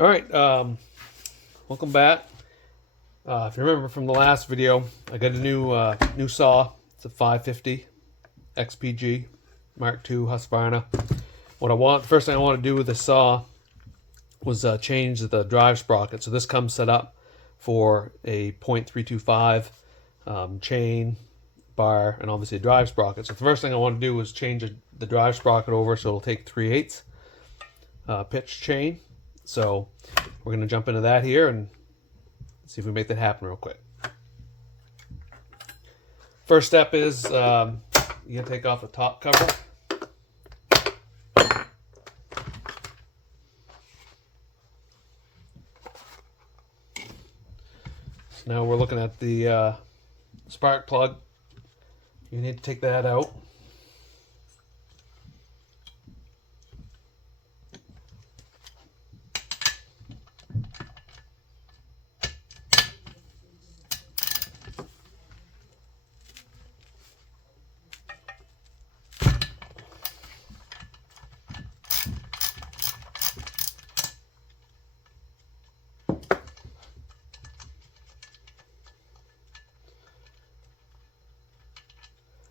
All right, welcome back. If you remember from the last video, I got a new saw. It's a 550 XPG Mark II Husqvarna. First thing I want to do with the saw was change the drive sprocket. So this comes set up for a .325 chain, bar, and obviously a drive sprocket. So the first thing I want to do is change the drive sprocket over so it'll take 3/8 pitch chain. So we're going to jump into that here and see if we make that happen real quick. First step is you got to take off the top cover. So now we're looking at the spark plug. You need to take that out.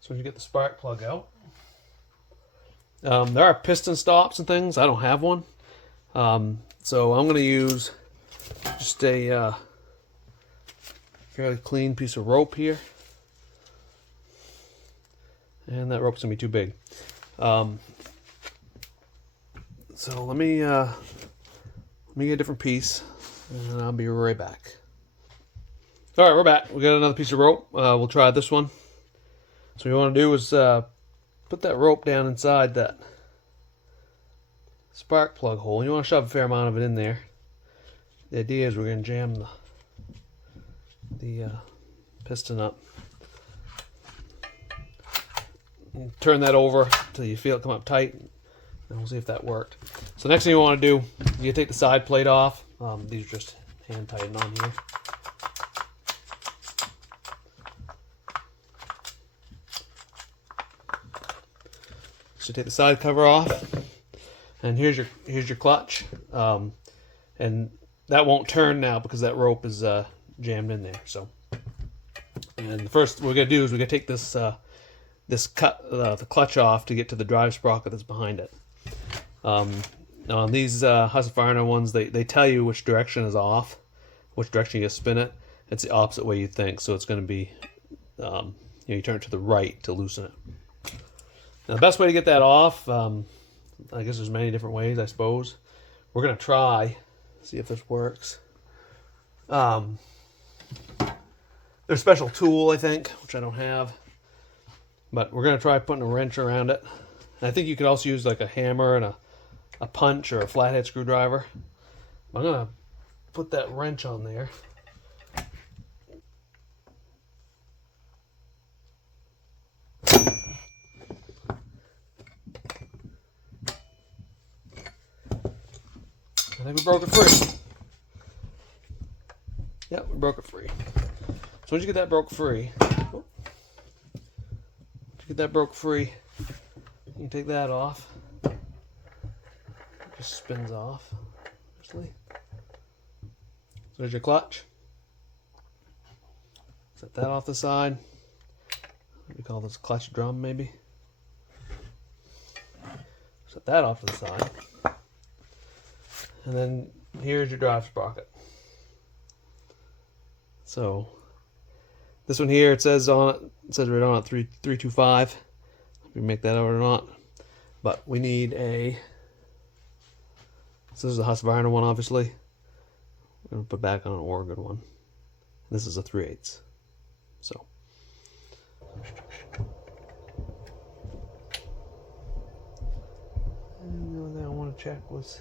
So when you get the spark plug out, there are piston stops and things. I don't have one. So I'm going to use just a fairly clean piece of rope here. And that rope's going to be too big. So let me get a different piece and I'll be right back. All right, we're back. We got another piece of rope. We'll try this one. So what you want to do is put that rope down inside that spark plug hole. You want to shove a fair amount of it in there. The idea is we're going to jam the piston up. And turn that over until you feel it come up tight, and we'll see if that worked. So next thing you want to do, you take the side plate off. These are just hand tightened on here. So take the side cover off, and here's your clutch, and that won't turn now because that rope is jammed in there. So, and the first we're gonna do is we're gonna take this cut the clutch off to get to the drive sprocket that's behind it. Now on these Husqvarna ones, they tell you which direction is off, which direction you spin it. It's the opposite way you think, so it's going to be you turn it to the right to loosen it. Now, the best way to get that off, I guess there's many different ways, I suppose. We're going to try, see if this works. There's a special tool, I think, which I don't have. But we're going to try putting a wrench around it. And I think you could also use like a hammer and a punch or a flathead screwdriver. I'm going to put that wrench on there. I think we broke it free. Yep, we broke it free. So once you get that broke free, you can take that off. It just spins off, obviously. So there's your clutch. Set that off the side. We call this clutch drum, maybe. Set that off to the side. And then here's your drive sprocket. So this one here, it says right on it 325. If we make that out or not. But we need so this is a Husqvarna one, obviously. We're going to put back on an Oregon one. This is a 3/8. So. And the only thing I want to check was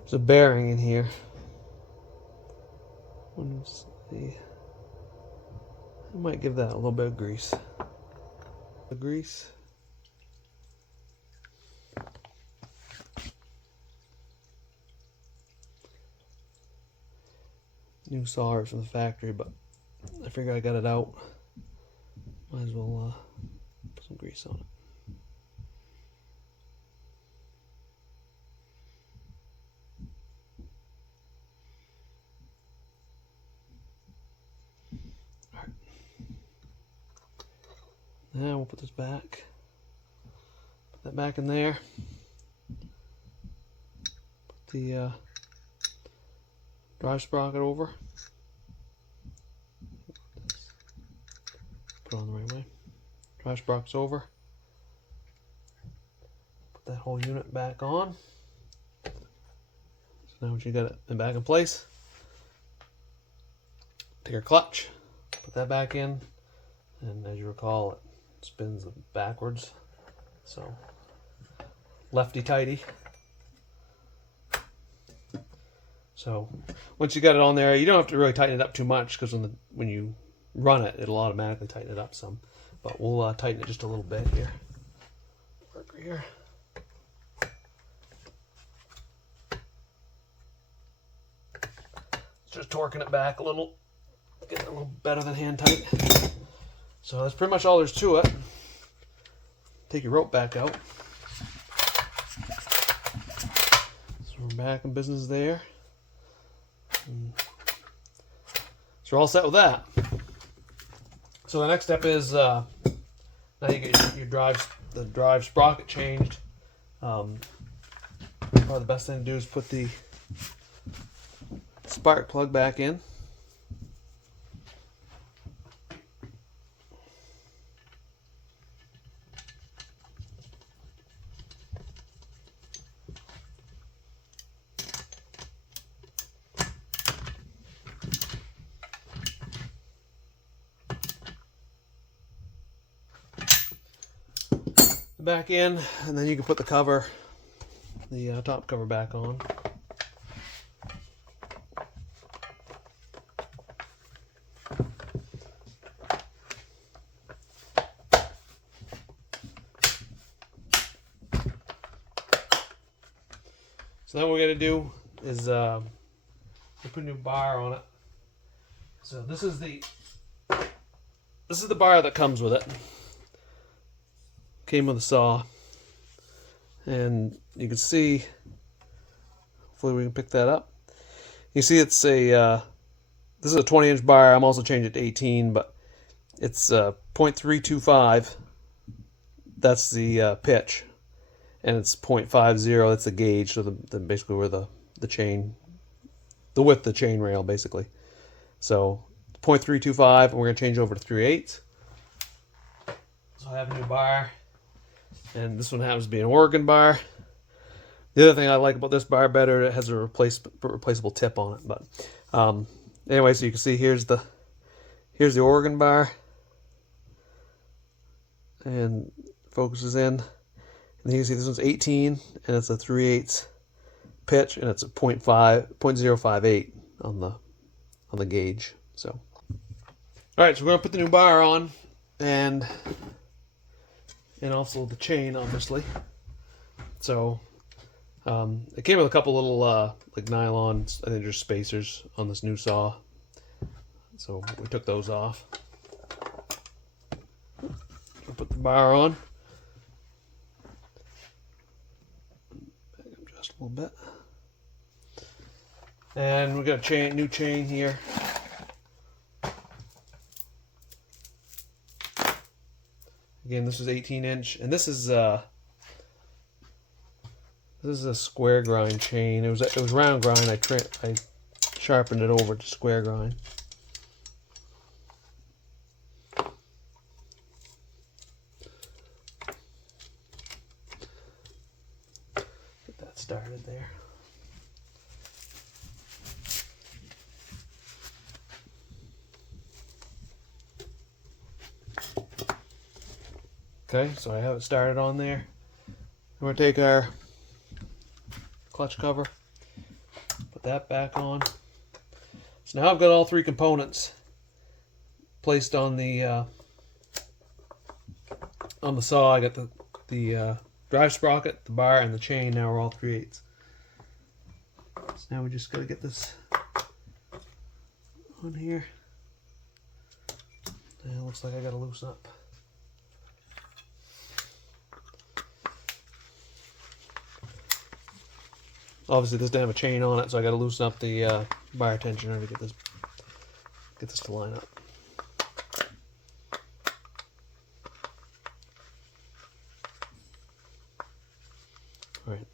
there's a bearing in here. Let's see. I might give that a little bit of grease. The grease. New saw from the factory, but I figure I got it out. Might as well put some grease on it. Now we'll put this back. Put that back in there. Put the drive sprocket over. Put it on the right way. Drive sprocket's over. Put that whole unit back on. So now once you got it back in place, take your clutch, put that back in, and as you recall, it spins backwards. So lefty tighty. So once you got it on there, you don't have to really tighten it up too much, because when you run it, it'll automatically tighten it up some. But we'll tighten it just a little bit here. Work here. Just torquing it back a little, getting it a little better than hand tight. So that's pretty much all there's to it. Take your rope back out. So we're back in business there. So we're all set with that. So the next step is now you get the drive sprocket changed. Probably the best thing to do is put the spark plug back in. Back in, and then you can put the cover, the top cover back on. So then what we're going to do is we'll put a new bar on it. So this is the bar that comes with it. Came with a saw, and you can see, hopefully we can pick that up. You see it's a this is a 20-inch bar. I'm also changing it to 18, but it's 0.325. That's the pitch, and it's 0.50. That's the gauge. So the basically where the chain, the width of the chain rail basically. So 0.325, and we're gonna change over to 3/8. So I have a new bar. And this one happens to be an Oregon bar. The other thing I like about this bar better, it has a replaceable tip on it. But anyway, so you can see here's the Oregon bar, and focuses in. And you can see this one's 18, and it's a 3/8 pitch, and it's a 0.058 on the gauge. So, all right, so we're gonna put the new bar on, and also the chain, obviously. So it came with a couple little like nylon, I think, just spacers on this new saw. So we took those off. I'll put the bar on. Back up just a little bit. And we got a new chain here. Again, this is 18-inch, and this is a square grind chain. It was round grind. I sharpened it over to square grind. Get that started there. Okay, so I have it started on there. We're going to take our clutch cover, put that back on. So now I've got all three components placed on the saw. I got the drive sprocket, the bar, and the chain. Now we're all 3/8. So now we just got to get this on here. And it looks like I got to loosen up. Obviously, this doesn't have a chain on it, so I got to loosen up the bar tensioner to get this to line up. All right,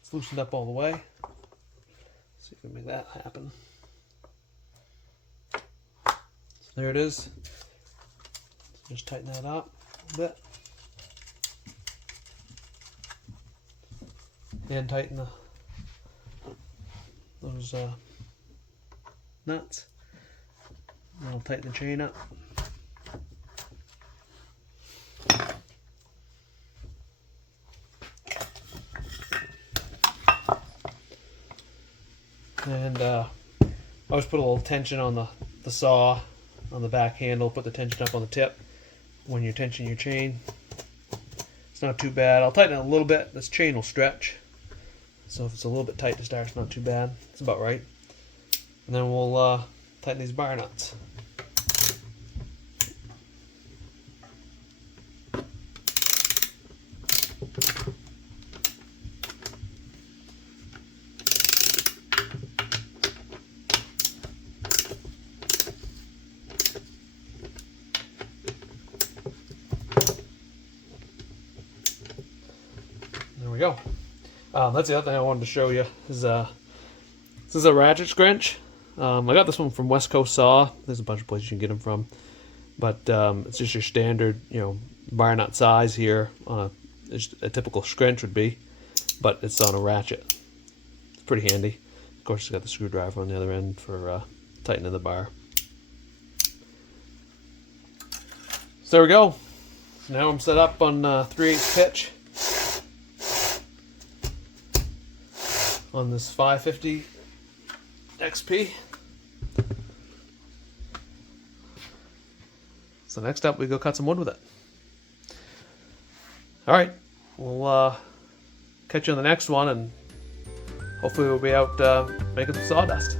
it's loosened up all the way. See if we can make that happen. So there it is. Just tighten that up a bit. And tighten those nuts. And I'll tighten the chain up. And always put a little tension on the saw on the back handle. Put the tension up on the tip when you're tensioning your chain. It's not too bad. I'll tighten it a little bit. This chain will stretch. So if it's a little bit tight to start, it's not too bad. It's about right. And then we'll tighten these bar nuts. There we go. That's the other thing I wanted to show you. Is this is a ratchet scrunch. I got this one from West Coast Saw. There's a bunch of places you can get them from, but it's just your standard, bar nut size here on a typical scrunch would be, but it's on a ratchet. It's pretty handy. Of course, it's got the screwdriver on the other end for tightening the bar. So there we go. Now I'm set up on 3/8 pitch on this 550 XP. So next up, we go cut some wood with it. All right, we'll catch you on the next one, and hopefully we'll be out making some sawdust.